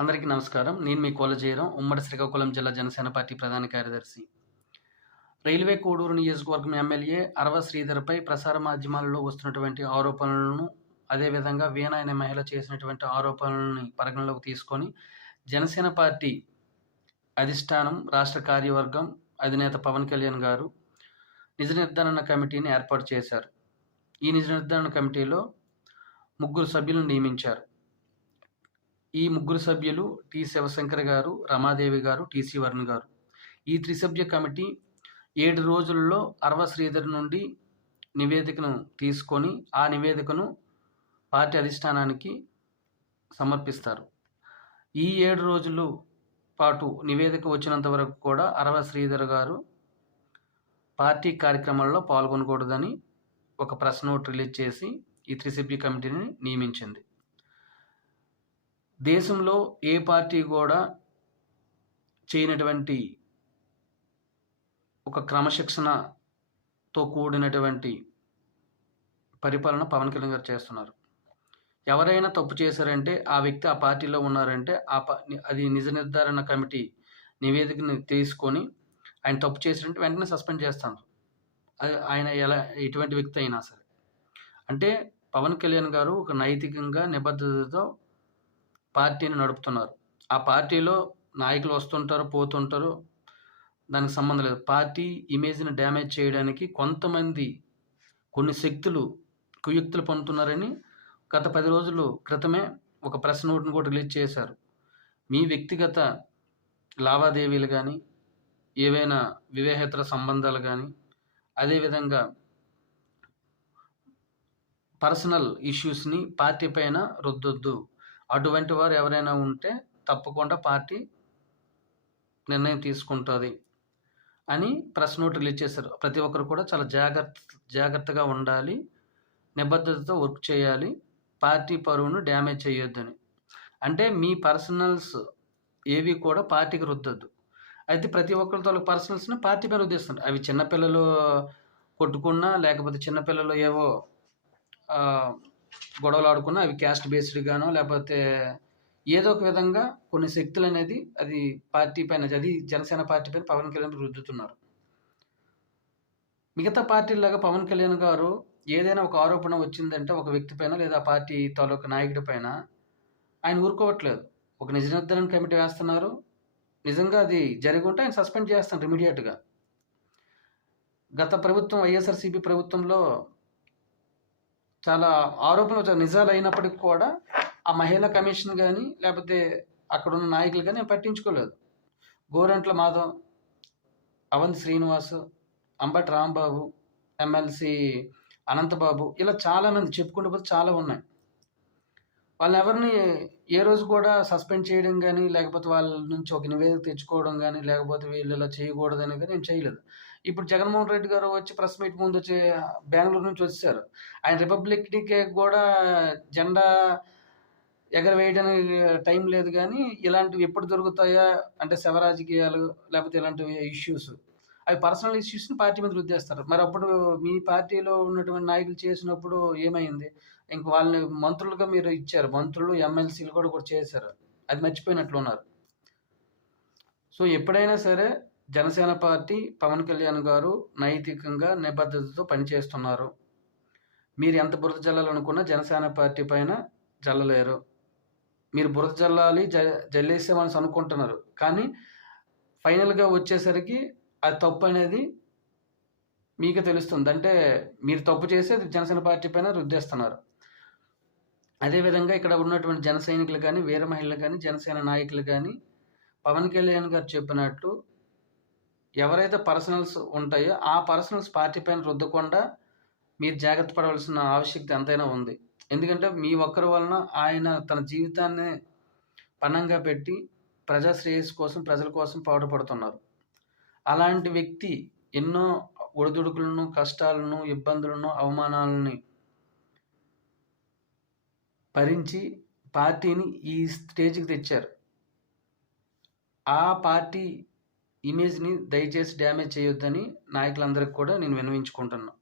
అందరికీ నమస్కారం. నేను మీ కోల జయరాం, ఉమ్మడి శ్రీకాకుళం జిల్లా జనసేన పార్టీ ప్రధాన కార్యదర్శి. రైల్వే కోడూరు నియోజకవర్గం ఎమ్మెల్యే అరవ శ్రీధర్‌పై ప్రసార మాధ్యమాలలో వస్తున్నటువంటి ఆరోపణలను, అదేవిధంగా వీణ అనే మహిళ చేసినటువంటి ఆరోపణలని పరిగణలోకి తీసుకొని, జనసేన పార్టీ అధిష్టానం, రాష్ట్ర కార్యవర్గం, అధినేత పవన్ కళ్యాణ్ గారు నిజ నిర్ధారణ కమిటీని ఏర్పాటు చేశారు. ఈ నిజ నిర్ధారణ కమిటీలో 3 సభ్యులను నియమించారు. ఈ 3 సభ్యులు టి. శివశంకర్ గారు, రమాదేవి గారు, టీసీ వరుణ్ గారు. ఈ త్రిసభ్య కమిటీ 7 రోజుల్లో అరవ శ్రీధర్ నుండి నివేదికను తీసుకొని, ఆ నివేదికను పార్టీ అధిష్టానానికి సమర్పిస్తారు. ఈ 7 రోజులు పాటు నివేదిక వచ్చినంత వరకు కూడా అరవ శ్రీధర్ గారు పార్టీ కార్యక్రమాల్లో పాల్గొనకూడదని ఒక ప్రెస్ నోట్ రిలీజ్ చేసి ఈ త్రిసభ్య కమిటీని నియమించింది. దేశంలో ఏ పార్టీ కూడా చేయనటువంటి ఒక క్రమశిక్షణతో కూడినటువంటి పరిపాలన పవన్ కళ్యాణ్ గారు చేస్తున్నారు. ఎవరైనా తప్పు చేశారంటే ఆ వ్యక్తి ఆ పార్టీలో ఉన్నారంటే అది నిజ నిర్ధారణ కమిటీ నివేదికను తీసుకొని ఆయన తప్పు చేశారంటే వెంటనే సస్పెండ్ చేస్తారు. అది ఆయన ఎటువంటి వ్యక్తి అయినా సరే. అంటే పవన్ కళ్యాణ్ గారు ఒక నైతికంగా నిబద్ధతతో పార్టీని నడుపుతున్నారు. ఆ పార్టీలో నాయకులు వస్తుంటారు, పోతుంటారు, దానికి సంబంధం లేదు. పార్టీ ఇమేజ్‌ని డ్యామేజ్ చేయడానికి కొంతమంది కొన్ని శక్తులు కుయుక్తులు పన్నుతున్నారని గత 10 రోజుల క్రితమే ఒక ప్రెస్ నోట్‌ని కూడా రిలీజ్ చేశారు. మీ వ్యక్తిగత లావాదేవీలు కానీ, ఏవైనా వివాహేతర సంబంధాలు కానీ, అదేవిధంగా పర్సనల్ ఇష్యూస్‌ని పార్టీ పైన రుద్దొద్దు. అటువంటి వారు ఎవరైనా ఉంటే తప్పకుండా పార్టీ నిర్ణయం తీసుకుంటుంది అని ప్రెస్ నోట్ రిలీజ్ చేశారు. ప్రతి ఒక్కరు కూడా చాలా జాగ్రత్తగా ఉండాలి, నిబద్ధతతో వర్క్ చేయాలి, పార్టీ పరువును డ్యామేజ్ చేయొద్దని. అంటే మీ పర్సనల్స్ ఏవి కూడా పార్టీకి రుద్దొద్దు. అయితే ప్రతి ఒక్కరి తాలూకు పర్సనల్స్‌ని పార్టీ పైన రుద్దేస్తున్నారు. అవి చిన్నపిల్లలు కొట్టుకున్నా, లేకపోతే చిన్నపిల్లలు ఏవో గొడవలు ఆడుకున్నా అవి క్యాస్ట్ బేస్డ్‌గానో లేకపోతే ఏదో ఒక విధంగా కొన్ని శక్తులు అనేది అది పార్టీ పైన, అది జనసేన పార్టీ పైన పవన్ కళ్యాణ్ రుద్దుతున్నారు. మిగతా పార్టీలాగా పవన్ కళ్యాణ్ గారు ఏదైనా ఒక ఆరోపణ వచ్చిందంటే ఒక వ్యక్తి పైన లేదా పార్టీ తాలూకు నాయకుడి పైన ఆయన ఊరుకోవట్లేదు. ఒక నిజ నిర్ధారణ కమిటీ వేస్తున్నారు. నిజంగా అది జరిగి ఉంటే ఆయన సస్పెండ్ చేస్తున్నారు ఇమీడియట్‌గా. గత ప్రభుత్వం వైఎస్ఆర్‌సీపీ ప్రభుత్వంలో చాలా ఆరోపణలు నిజాలు అయినప్పటికి కూడా ఆ మహిళా కమిషన్ కానీ లేకపోతే అక్కడున్న నాయకులు కానీ పట్టించుకోలేదు. గోరంట్ల మాధవ్, అవంతి శ్రీనివాస్, అంబటి రాంబాబు, ఎమ్మెల్సీ అనంతబాబు, ఇలా చాలామంది చెప్పుకుంటూ పోతే చాలా ఉన్నాయి. వాళ్ళెవరిని ఏ రోజు కూడా సస్పెండ్ చేయడం కానీ, లేకపోతే వాళ్ళ నుంచి ఒక నివేదిక తెచ్చుకోవడం కానీ, లేకపోతే వీళ్ళు ఇలా చేయకూడదని కానీ ఏం చేయలేదు. ఇప్పుడు జగన్మోహన్ రెడ్డి గారు వచ్చి ప్రెస్ మీట్ ముందు వచ్చి బెంగుళూరు నుంచి వచ్చేసారు. ఆయన రిపబ్లిక్ డేకి కూడా జెండా ఎగరవేయడానికి టైం లేదు కానీ, ఇలాంటివి ఎప్పుడు దొరుకుతాయా అంటే శవ రాజకీయాలు లేకపోతే ఇలాంటివి ఇష్యూస్, అవి పర్సనల్ ఇష్యూస్‌ని పార్టీ మీద రుద్దేస్తారు. మరి అప్పుడు మీ పార్టీలో ఉన్నటువంటి నాయకులు చేసినప్పుడు ఏమైంది? ఇంక వాళ్ళని మంత్రులుగా మీరు ఇచ్చారు. మంత్రులు, ఎమ్మెల్సీలు కూడా చేశారు. అది మర్చిపోయినట్లున్నారు. సో ఎప్పుడైనా సరే జనసేన పార్టీ పవన్ కళ్యాణ్ గారు నైతికంగా నిబద్ధతతో పనిచేస్తున్నారు. మీరు ఎంత బురద జల్లాలనుకున్నా జనసేన పార్టీ పైన జల్లలేరు. మీరు బురద జల్లాలి, జల్లేసామని అనుకుంటున్నారు. కానీ ఫైనల్‌గా వచ్చేసరికి అది తప్పు అనేది మీకే తెలుస్తుంది. అంటే మీరు తప్పు చేసి అది జనసేన పార్టీ పైన రుద్దేస్తున్నారు. అదేవిధంగా ఇక్కడ ఉన్నటువంటి జన సైనికులు కానీ, వీర మహిళలు కానీ, జనసేన నాయకులు కానీ పవన్ కళ్యాణ్ గారు చెప్పినట్లు ఎవరైతే పర్సనల్స్ ఉంటాయో ఆ పర్సనల్స్ పార్టీ పైన రుద్దకుండా మీరు జాగ్రత్త పడవలసిన ఆవశ్యకత ఎంతైనా ఉంది. ఎందుకంటే మీ ఒక్కరి వలన ఆయన తన జీవితాన్ని పణంగా పెట్టి ప్రజా శ్రేయస్సు కోసం, ప్రజల కోసం పాటుపడుతున్నారు. అలాంటి వ్యక్తి ఎన్నో ఒడిదుడుకులను, కష్టాలను, ఇబ్బందులను, అవమానాలని భరించి పార్టీని ఈ స్టేజ్‌కి తెచ్చారు. ఆ పార్టీ ఇమేజ్‌ని దయచేసి డ్యామేజ్ చేయొద్దని నాయకులందరికీ కూడా నేను విన్నవించుకుంటున్నా.